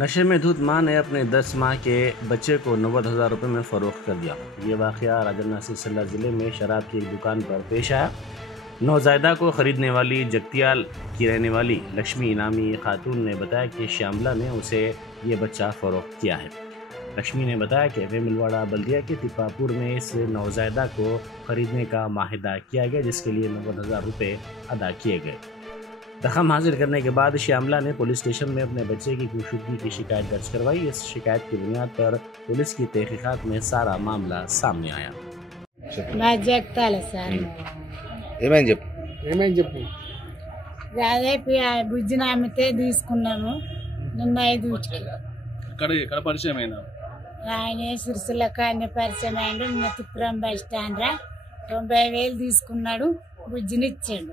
नशे में धुत मां ने अपने 10 माह के बच्चे को 90,000 रुपये में फ़रोख्त कर दिया। ये वाक़या राजन्ना सिरसिल्ला ज़िले में शराब की एक दुकान पर पेश आया। नौज़ायदा को ख़रीदने वाली जगतियाल की रहने वाली लक्ष्मी इनामी खातून ने बताया कि श्यामला ने उसे ये बच्चा फ़रोख्त किया है। लक्ष्मी ने बताया कि वेमुलवाड़ा बल्दिया के तिप्पापुर में इस नौज़ायदा को ख़रीदने का माहिदा किया गया, जिसके लिए 90,000 रुपये अदा किए गए। रकम हासिल करने के बाद श्यामला ने पुलिस स्टेशन में अपने बच्चे की गुमशुदगी की शिकायत दर्ज करवाई। इस शिकायत की बुनियाद पर पुलिस की तहकीकात में सारा मामला सामने आया। బుజ్జిని అమ్మితే తీసుకున్నాము. నిన్న 5 ఆయన సిరిసిల్ల కాన్ని పరిచయం అయ్యిండు. నిన్న తిప్పురం బస్ స్టాండ్ 90,000 తీసుకున్నాడు. బుజ్జిని ఇచ్చాడు.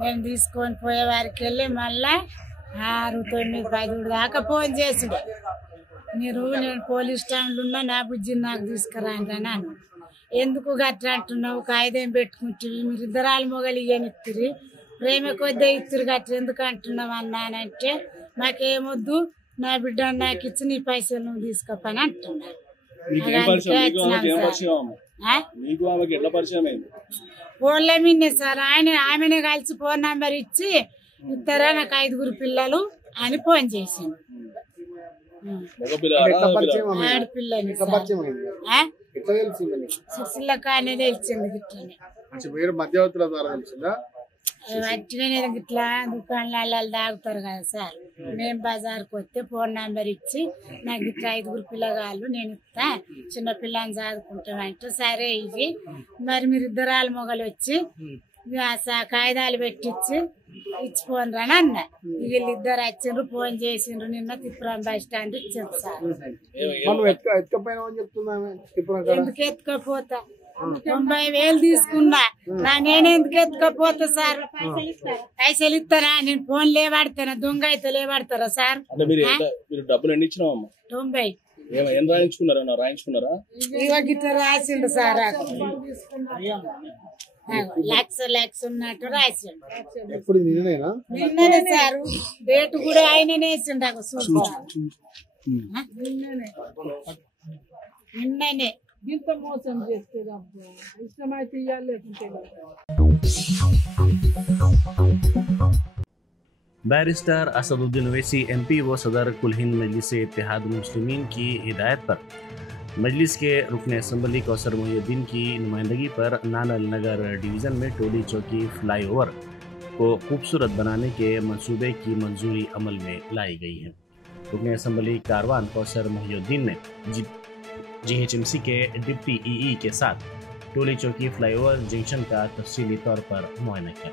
మేము తీసుకొని పోయే వారికి వెళ్ళి మళ్ళా 6, 9, 10 దాకా ఫోన్ చేసుడు. నేను పోలీస్ స్టాండ్లో ఉన్నా, నా బుజ్జిని నాకు తీసుకురాండి అని అన్నాను. ఎందుకు గట్రా అంటున్నావు, కాయిదేం పెట్టుకుంటుంది, మీరు ఇద్దరాలు మొగలు ఇయ్యనిత్తిరి, ప్రేమ కొద్దే ఇత్తిరి, గట్రా ఎందుకు అంటున్నావు అన్నానంటే మాకేమొద్దు, నా బిడ్డ నాకు ఇచ్చి నీ పైసలు నువ్వు తీసుకోపని అంటున్నాను. ఫోన్లో మిన్నే సార్, ఆమెనే కలిసి ఫోన్ నంబర్ ఇచ్చి ఇద్దరా నాకు 5 పిల్లలు అని ఫోన్ చేసింది. ఆడపిల్లని సిరిసిల్లకానే తెలిసింది. గిట్లనే గిట్లా దుకాణాలలో తాగుతారు కదా సార్, మేము బజార్కి వస్తే ఫోన్ నంబర్ ఇచ్చి నాకు ఇట్లా 5 పిల్లగాళ్ళు నేను ఇస్తా, చిన్న పిల్లని చదువుకుంటామంటే సరే ఇవి మరి మీరు ఇద్దరాలు మొగలు వచ్చి కాగితాలు పెట్టించి ఇచ్చిపోనరు అని అన్న. వీళ్ళిద్దరు వచ్చిండ్రు, ఫోన్ చేసిండ్రు. నిన్న తిప్పురం బస్ స్టాండ్ ఇచ్చిండ్రు సార్. ఎందుకు ఎత్తుకపోతా, 90,000 తీసుకున్నా, నేనెందుకు ఎత్తుకపోతా సార్, పైసలు ఇస్తారా, నేను ఫోన్ లేవాడతానా, దొంగ అయితే లేవాడతారా సార్? 90 గిట్ల రాసిండు సార్, లక్ష ఉన్నట్టు రాసిండు. నిన్ననే సార్, డేట్ కూడా ఆయననే వేసిండు. నిన్ననే ఇంత మోసం చేస్తే ఇష్టమైతే ఇవ్వాలి, లేకుంటే बैरिस्टर असदुद्दीन ओवैसी MP व सदर कुल हिंद मजलिस इत्तेहाद मुस्लिमीन की हिदायत पर मजलिस के रुकन असम्बली कौसर मोहिउद्दीन की नुमाइंदगी पर नानल नगर डिवीज़न में टोली चौकी फ्लाईओवर को खूबसूरत बनाने के मंसूबे की मंजूरी अमल में लाई गई है। रुकन असम्बली कारवान कौसर मोहिउद्दीन ने GHMC के डिप्टी EE के साथ टोली चौकी फ्लाईओवर जंक्शन का तफसीली तौर पर मुआयना किया।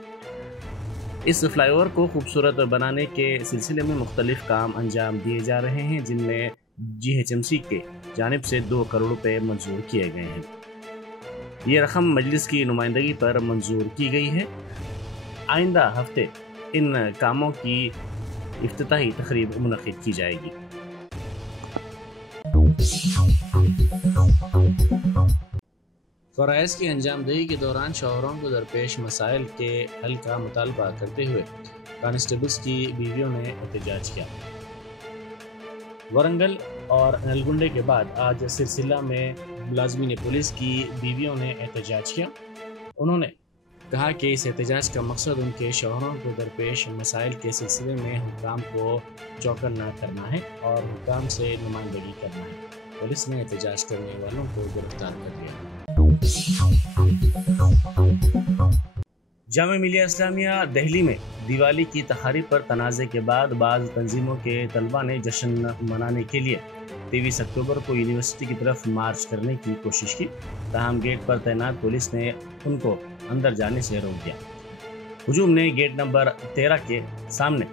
इस फ्लाईओवर को खूबसूरत बनाने के सिलसिले में मुख्तलिफ काम अंजाम दिए जा रहे हैं, जिनमें GHMC के जानिब से 2 करोड़ रुपए मंजूर किए गए हैं। ये रकम मजलिस की नुमाइंदगी पर मंजूर की गई है। आइंदा हफ्ते इन कामों की इफ्तिताही तकरीब मुनक़िद की जाएगी। फ़राइज़ की अंजामदही के दौरान शौहरों को दरपेश मसाइल के हल का मुतालबा करते हुए कांस्टेबल्स की बीवियों ने एहतजाज किया। वरंगल और नलगुंडे के बाद आज सिरसिल्ला में मुलाजमीन पुलिस की बीवियों ने एहतजाज किया। उन्होंने कहा कि इस एहतजाज का मकसद उनके शौहरों को दरपेश मसाइल के सिलसिले में हुक्काम को चौकन्ना करना है और हुक्काम से नुमाइंदगी करना है। पुलिस ने एहतजाज करने वालों को गिरफ्तार कर लिया। जामिया मिलिया इस्लामिया दिल्ली में दिवाली की तकारीब पर तनाज़े के बाद बाज़ तंजीमों के तलबा ने जश्न मनाने के लिए 23 अक्टूबर को यूनिवर्सिटी की तरफ मार्च करने की कोशिश की, ताहम गेट पर तैनात पुलिस ने उनको अंदर जाने से रोक दिया। हुजूम ने गेट नंबर 13 के सामने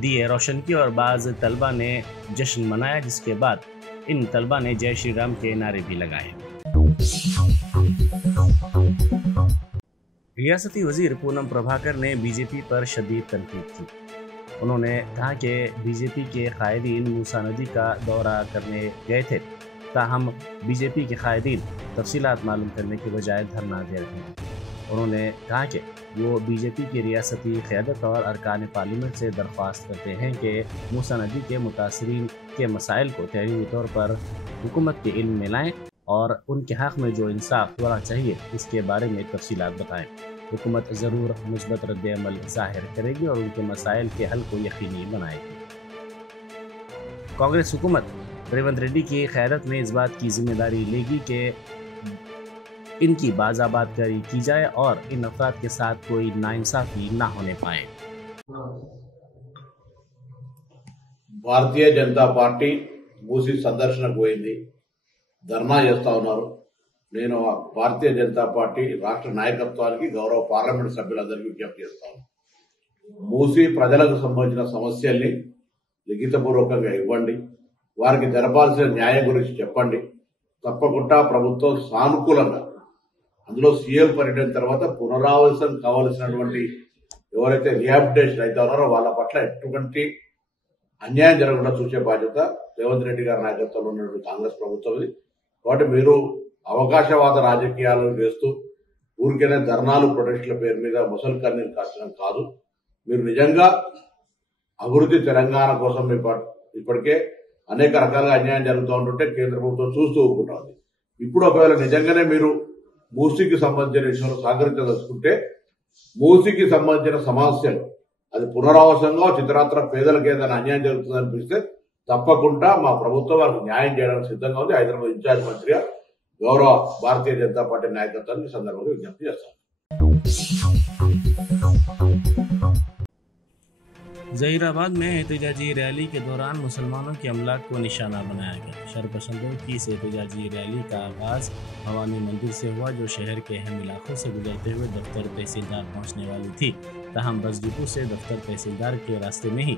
दिए रोशन की और बाज़ तलबा ने जश्न मनाया, जिसके बाद इन तलबा ने जय श्री राम के नारे भी लगाए। रियासती वजीर पूनम प्रभाकर ने बीजेपी पर शदीद तनकीद की। उन्होंने कहा कि बीजेपी के कायदीन मूसा नदी का दौरा करने गए थे, ताहम बीजेपी के कायदीन तफसीलात मालूम करने के बजाय धरना दे रहे हैं। انہوں نے کہا کہ وہ BJP کی ریاستی قیادت اور ارکان پارلیمنٹ سے درخواست کرتے ہیں کہ موسیٰ ندی کے متاثرین کے مسائل کو تحریری طور پر حکومت کے علم میں لائیں اور ان کے حق میں جو انصاف ہونا چاہیے اس کے بارے میں تفصیلات بتائیں۔ حکومت ضرور مثبت رد عمل ظاہر کرے گی اور ان کے مسائل کے حل کو یقینی بنائے گی۔ کانگریس حکومت ریونت ریڈی کی قیادت میں اس بات کی ذمہ داری لے گی کہ ان کی باز آباد کاری کی جائے اور ان افراد کے ساتھ کوئی ناانصافی نہ ہونے پائے۔ భారతీయ జనతా పార్టీ మూసి సందర్శనకు పోయింది, ధర్నా చేస్తా ఉన్నారు. నేను భారతీయ జనతా పార్టీ రాష్ట్ర నాయకత్వానికి గౌరవ పార్లమెంట్ సభ్యులందరికీ విజ్ఞప్తి చేస్తాను. మూసి ప్రజలకు సంబంధించిన సమస్యల్ని లిఖితపూర్వకంగా ఇవ్వండి, వారికి జరపాల్సిన న్యాయం గురించి చెప్పండి. తప్పకుండా ప్రభుత్వం సానుకూలంగా, అందులో సీఎల్ పర్యటన తర్వాత పునరావాసం కావాల్సినటువంటి ఎవరైతే రిహాబిలిటేషన్ అయితే ఉన్నారో వాళ్ళ పట్ల ఎటువంటి అన్యాయం జరగకుండా చూసే బాధ్యత రేవంత్ రెడ్డి గారి నాయకత్వంలో ఉన్నటువంటి కాంగ్రెస్ ప్రభుత్వం. కాబట్టి మీరు అవకాశవాద రాజకీయాలను చేస్తూ ఊరికైనా ధర్నాలు ప్రొటెస్టుల పేరు మీద ముసలి కన్నీరు కాచడం కాదు. మీరు నిజంగా అభివృద్ధి తెలంగాణ కోసం ఇప్పటికే అనేక రకాలుగా అన్యాయం జరుగుతూ ఉంటుంటే కేంద్ర ప్రభుత్వం చూస్తూ ఊరుకుంటోంది. ఇప్పుడు ఒకవేళ నిజంగానే మీరు మూసీకి సంబంధించిన విషయంలో సహకరించదలుచుకుంటే మూసీకి సంబంధించిన సమస్యలు అది పునరావాసంగా చిత్రాత్ర పేదలకు ఏదైనా అన్యాయం జరుగుతుంది అనిపిస్తే తప్పకుండా మా ప్రభుత్వం వారికి న్యాయం చేయడానికి సిద్ధంగా ఉంది. హైదరాబాద్ ఇన్ఛార్జ్ మంత్రిగా గౌరవ భారతీయ జనతా పార్టీ నాయకత్వానికి ఈ సందర్భంగా విజ్ఞప్తి చేస్తాను. ज़हीराबाद में एहतजाजी रैली के दौरान मुसलमानों की अमलाक को निशाना बनाया गया। शरपसंदों की इस एहतजाजी रैली का आगाज़ भवानी मंदिर से हुआ, जो शहर के अहम इलाकों से गुजरते हुए दफ्तर तहसीलदार पहुंचने वाली थी। तहम बस डिपो से दफ्तर तहसीलदार के रास्ते में ही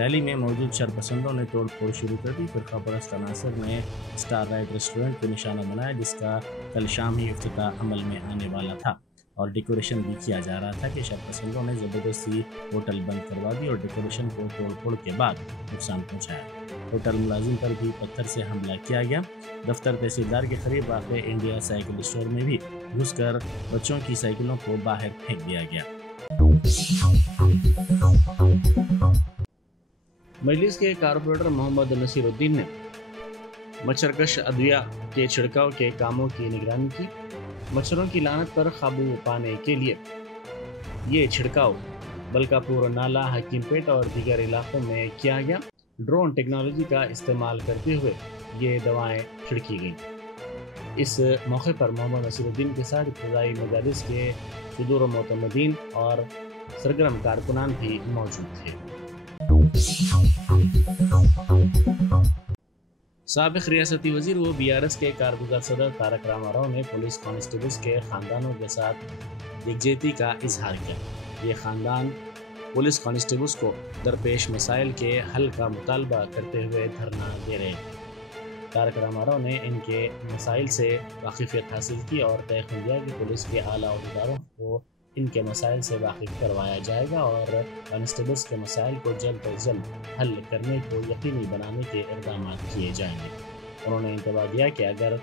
रैली में मौजूद शरपसंदों ने तोड़ फोड़ शुरू कर दी। फिरकापरस्त अनासर ने स्टार राइट रेस्टोरेंट को निशाना बनाया, जिसका कल शाम ही इफ्तिताह अमल में आने वाला था और डेकोरेशन भी किया जा रहा था कि शरपसंदों ने ज़बरदस्ती होटल बंद करवा दी और डेकोरेशन को तोड़ फोड़ के बाद नुकसान पहुंचाया। होटल मुलाजिम पर भी पत्थर से हमला किया गया। दफ्तर तहसीलदार के करीब वाक़ इंडिया साइकिल स्टोर में भी घुसकर बच्चों की साइकिलों को बाहर फेंक दिया गया। मजलिस के कारपोरेटर मोहम्मद नसीरुद्दीन ने मच्छरकश अद्विया के छिड़काव के कामों की निगरानी की। मच्छरों की लानत पर काबू पाने के लिए ये छिड़काव बलकापुर, नाला, हकीमपेट और दीगर इलाकों में किया गया। ड्रोन टेक्नोलॉजी का इस्तेमाल करते हुए ये दवाएं छिड़की गईं। इस मौके पर मोहम्मद नसीरुद्दीन के साथ इब्तदाई मजालिस के सुदूर मोतमदीन और सरगर्म कारकुनान भी मौजूद थे। साबिक रियासती वजीर व BRS के कारगुजार सदर तारक रामाराव ने पुलिस कांस्टेबल्स के ख़ानदानों के साथ यकजहती का इजहार किया। ये ख़ानदान पुलिस कांस्टेबल्स को दरपेश मसाइल के हल का मुतालबा करते हुए धरना दे रहे थे। तारक रामाराव ने इनके मसाइल से वाकिफियत हासिल की और तय किया कि पुलिस के आला अहदेदारों को इनके मसाइल से वाकिफ करवाया जाएगा और कांस्टेबल्स के मसाइल को जल्द अज जल्द हल करने को यकीनी बनाने के इक़दाम किए जाएंगे। उन्होंने इंतबाह दिया कि अगर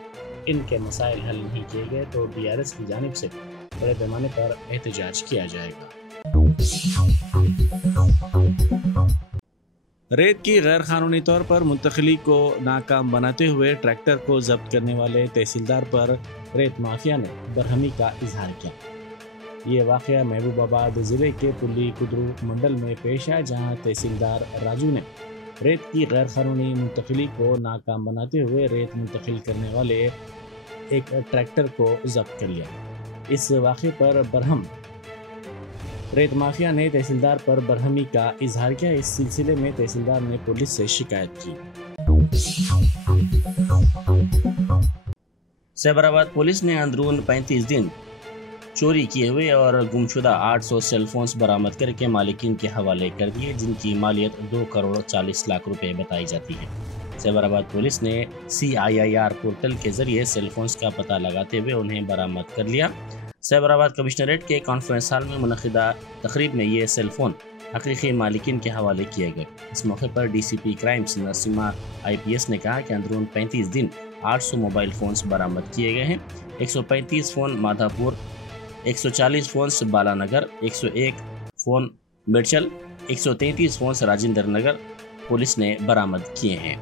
इनके मसाइल हल नहीं किए गए तो BRS की जानिब से बड़े पैमाने पर एहतजाज किया जाएगा। रेत की गैर कानूनी तौर पर मुंतकिली को नाकाम बनाते हुए ट्रैक्टर को जब्त करने वाले तहसीलदार पर रेत माफिया ने बरहमी का इजहार किया। ये वाक़या महबूबाबाद ज़िले के पुली कुदरू मंडल में पेश है, जहां तहसीलदार राजू ने रेत की गैर कानूनी मुंतकिली को नाकाम बनाते हुए रेत मुंतकिल करने वाले एक ट्रैक्टर को जब्त कर लिया। इस वाक़े पर बरहम रेत माफिया ने तहसीलदार पर बरहमी का इजहार किया। इस सिलसिले में तहसीलदार ने पुलिस से शिकायत की। सैबराबाद पुलिस ने अंदरून 35 दिन चोरी किए हुए और गुमशुदा 800 सेलफोन्स बरामद करके मालिकीन के हवाले कर दिए, जिनकी मालियत 2 करोड़ 40 लाख रुपए बताई जाती है। सैबराबाद पुलिस ने CIIR पोर्टल के जरिए सेलफोन्स का पता लगाते हुए उन्हें बरामद कर लिया। सैबराबाद कमिश्नरेट के कॉन्फ्रेंस हॉल में मुनक़िदा तकरीब में ये सेलफोन हकीकी मालिकीन के हवाले किए गए। इस मौके पर DCP क्राइम्स नरसिम्हा IPS ने कहा कि अंदरून 35 दिन 800 मोबाइल फ़ोन्स बरामद किए गए हैं। 135 phone Madhapur 140 phones Balanagar, 101 phone Mirchal, 133 phones Rajendra Nagar police ने बरामद किए हैं।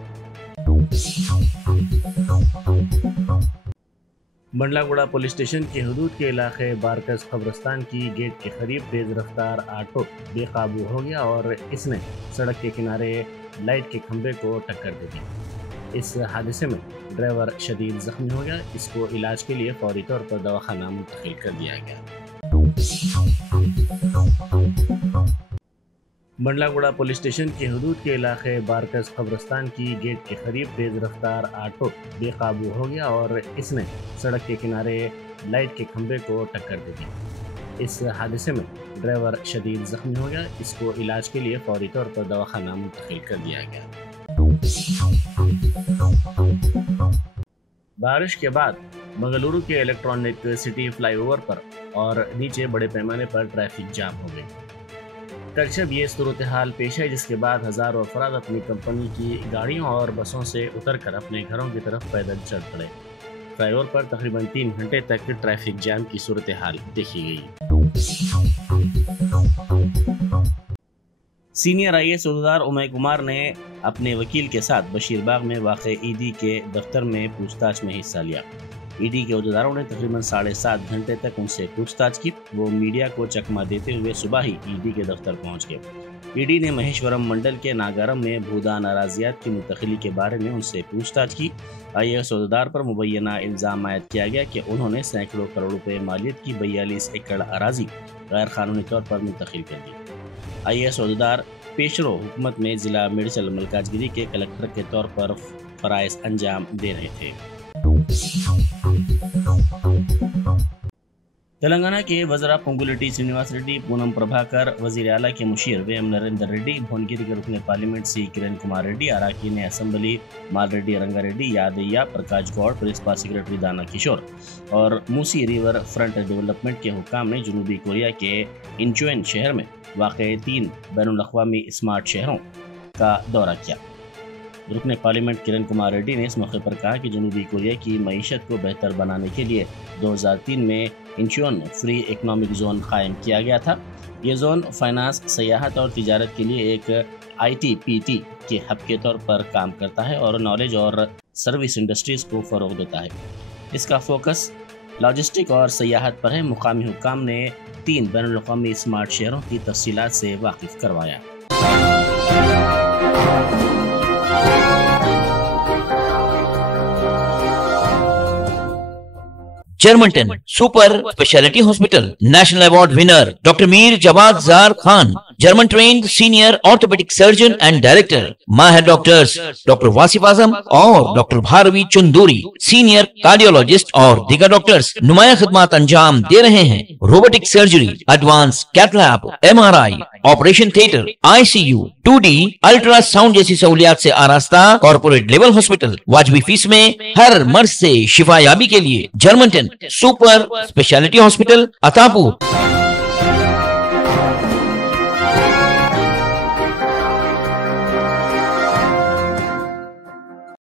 मंडलागुड़ा पुलिस स्टेशन के हदूद के इलाके बारकस कब्रिस्तान की गेट के करीब तेज रफ्तार ऑटो बेकाबू हो गया और इसने सड़क के किनारे लाइट के खंभे को टक्कर दे दी। इस हादसे में ड्राइवर शदीद जख्मी हो गया। इसको इलाज के लिए फौरी तौर पर दवाखाना मुंतकिल कर दिया गया। मंडलागुड़ा पुलिस स्टेशन के हदूद के इलाके बारकस कब्रिस्तान की गेट के करीब तेज रफ्तार ऑटो बेकाबू हो गया और इसने सड़क के किनारे लाइट के खंभे को टक्कर दे दी। इस हादसे में ड्राइवर शदीद जख्मी हो गया। इसको इलाज के लिए फौरी तौर पर दवाखाना मुंतकिल कर दिया गया। बारिश के बाद मंगलुरु के इलेक्ट्रॉनिक सिटी फ्लाईओवर पर और नीचे बड़े पैमाने पर ट्रैफिक जाम हो गई। कल शब ये सूरत हाल पेश है, जिसके बाद हज़ारों अफराद अपनी कंपनी की गाड़ियों और बसों से उतरकर अपने घरों की तरफ पैदल चल पड़े। फ्लाईओवर पर तकरीबन 3 घंटे तक ट्रैफिक जाम की सूरत हाल देखी गई। सीनियर IAS अहदेदार उमय कुमार ने अपने वकील के साथ बशीरबाग में वाक़े ईडी के दफ्तर में पूछताछ में हिस्सा लिया। ईडी के अहदेदारों ने तकरीबन 7.5 घंटे तक उनसे पूछताछ की। वो मीडिया को चकमा देते हुए सुबह ही ईडी के दफ्तर पहुंच गए। ईडी ने महेश्वरम मंडल के नागारम में भूदान अराजियात की मुंतकिली के बारे में उनसे पूछताछ की। IAS अहदेदार पर मुबैना इल्ज़ाम आयद किया गया कि उन्होंने सैकड़ों करोड़ रुपए मालियत की 42 एकड़ अराजी गैर कानूनी तौर पर मुंतकिल कर दी। IAS अहदेदार पेशरो हुकूमत में ज़िला मिर्चल मलकाजगिरी के कलेक्टर के तौर पर फ़राइज़ अंजाम दे रहे थे। तेलंगाना के वज़रा पोंगुलेटी श्रीनिवास रेड्डी, पूनम प्रभाकर, वज़ीर आला के मुशीर VM नरेंद्र रेड्डी, भुवनगिरी के रुकन parliament C Kiran Kumar Reddy, अराकीन assembly माल रेड्डी रंगारेड्डी, यादయ్య, प्रकाश गौड़, प्रिंसिपल सेक्रेटरी दाना किशोर और मूसी रिवर फ्रंट डेवलपमेंट के हुक्काम ने जनूबी कोरिया के इंचुएन शहर में वाक़े 3 बैनुल-अक़वामी स्मार्ट शहरों का दौरा किया। रुकन पार्लियामेंट किरण कुमार रेड्डी ने इस मौके पर कहा कि जनूबी कोरिया की मईशत को बेहतर बनाने के लिए 2003 में इंचुएन फ्री इकनॉमिक जोन कायम किया गया था। ये जोन फाइनेंस, सयाहत और तिजारत के लिए एक ITPT के हब के तौर पर काम करता है और नॉलेज और सर्विस इंडस्ट्रीज को फ़रोग़ देता है। इसका फोकस लॉजिस्टिक और सयाहत पर है। मुकामी हुक्काम ने 3 बैनुल-अक़वामी स्मार्ट शहरों की तफसीलात से वाकिफ़ करवाया। Germanten super speciality hospital national award winner doctor Mir Jawad Zar Khan, German trained senior orthopedic surgeon and director, माहिर डॉक्टर्स डॉक्टर वासिफ आजम और doctor Bharavi Chanduri, senior cardiologist और दीगर डॉक्टर्स नुमाया खिदमत अंजाम दे रहे हैं। Robotic surgery, advance cath lab, MRI, operation theatre, ICU, 2D ultrasound जैसी सहूलियात से आरास्ता कॉर्पोरेट लेवल हॉस्पिटल। वाजबी फीस में हर मर्ज से शिफायाबी के लिए Germanton super speciality hospital, Attapur.